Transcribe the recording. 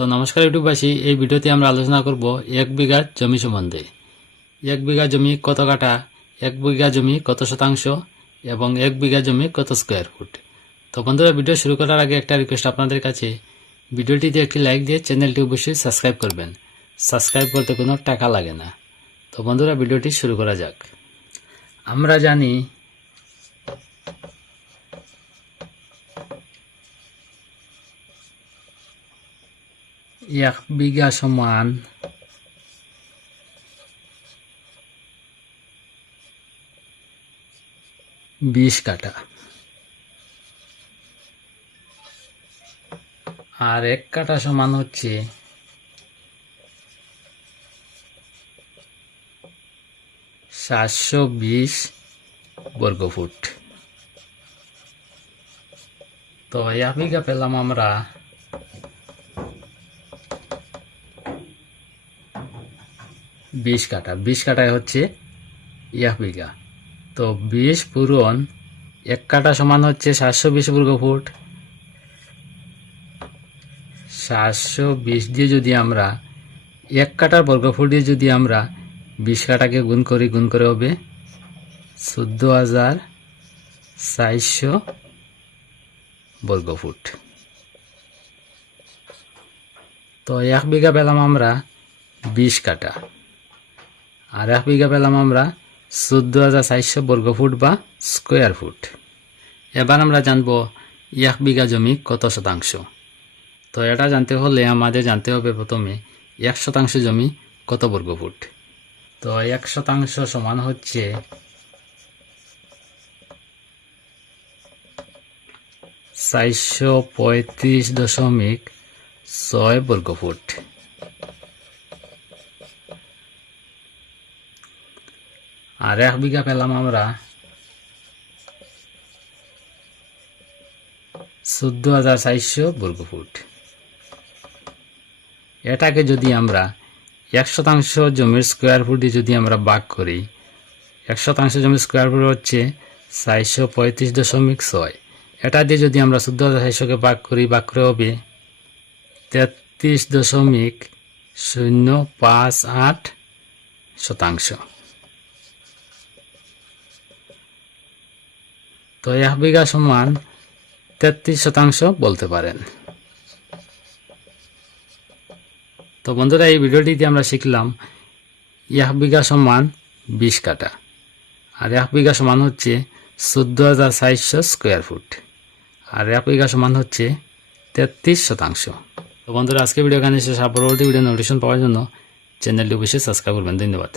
তো নমস্কার ইউটিউববাসী, এই ভিডিওতে আমরা আলোচনা করব 1 বিঘা জমি সম্বন্ধে। 1 বিঘা জমি কত কাঠা, 1 বিঘা জমি কত শতাংশ এবং 1 বিঘা জমি কত স্কোয়ার ফুট। তো বন্ধুরা, ভিডিও শুরু করার আগে একটা রিকোয়েস্ট আপনাদের কাছে, ভিডিওটিতে একটি লাইক দিয়ে চ্যানেলটি অবশ্যই সাবস্ক্রাইব করবেন। সাবস্ক্রাইব করতে কোনো টাকা লাগে না। তো বন্ধুরা, ভিডিওটি শুরু করা যাক। আমরা জানি 1 বিঘা সমান 20 কাঠা, আর 1 কাঠা সমান হচ্ছে 720 বর্গফুট। তো 1 বিঘা পেলাম আমরা 20 কাঠা। 20 কাঠায় হচ্ছে 1 বিঘা। তো 20 পূরণ 1 কাঠা সমান হচ্ছে 720 বর্গফুট। 720 দিয়ে যদি আমরা 1 কাঠার বর্গফুট দিয়ে যদি আমরা 20 কাঠাকে গুণ করে হবে 14,400 বর্গফুট। তো 1 বিঘা পেলাম আমরা 20 কাঠা, আর 1 বিঘা পেলাম আমরা 14,400 বর্গফুট বা স্কোয়ার ফুট। এবার আমরা জানব 1 বিঘা জমি কত শতাংশ। তো এটা জানতে হলে আমাদের জানতে হবে প্রথমে 1 শতাংশ জমি কত বর্গফুট। তো 1 শতাংশ সমান হচ্ছে 435.6 বর্গফুট। আর 1 বিঘা পেলাম আমরা 14,400 বর্গফুট। এটাকে যদি আমরা 1 শতাংশ জমির স্কোয়ার ফুট দিয়ে যদি আমরা ভাগ করি, 1 শতাংশ জমির স্কোয়ার ফুট হচ্ছে 435.6। এটা দিয়ে যদি আমরা 14,400কে ভাগ করে হবে 33.058 শতাংশ। তো 1 বিঘা সমান 33 শতাংশ বলতে পারেন। তো বন্ধুরা, এই ভিডিওটিতে আমরা শিখলাম 1 বিঘা সমান 20 কাঠা, আর 1 বিঘা সমান হচ্ছে 14,400 স্কোয়ার ফুট, আর 1 বিঘা সমান হচ্ছে 33 শতাংশ। তো বন্ধুরা, আজকে ভিডিও এখানে শেষ। পরবর্তী ভিডিও নোটিফিকেশন পাওয়ার জন্য চ্যানেলটি অবশ্যই সাবস্ক্রাইব করবেন। ধন্যবাদ।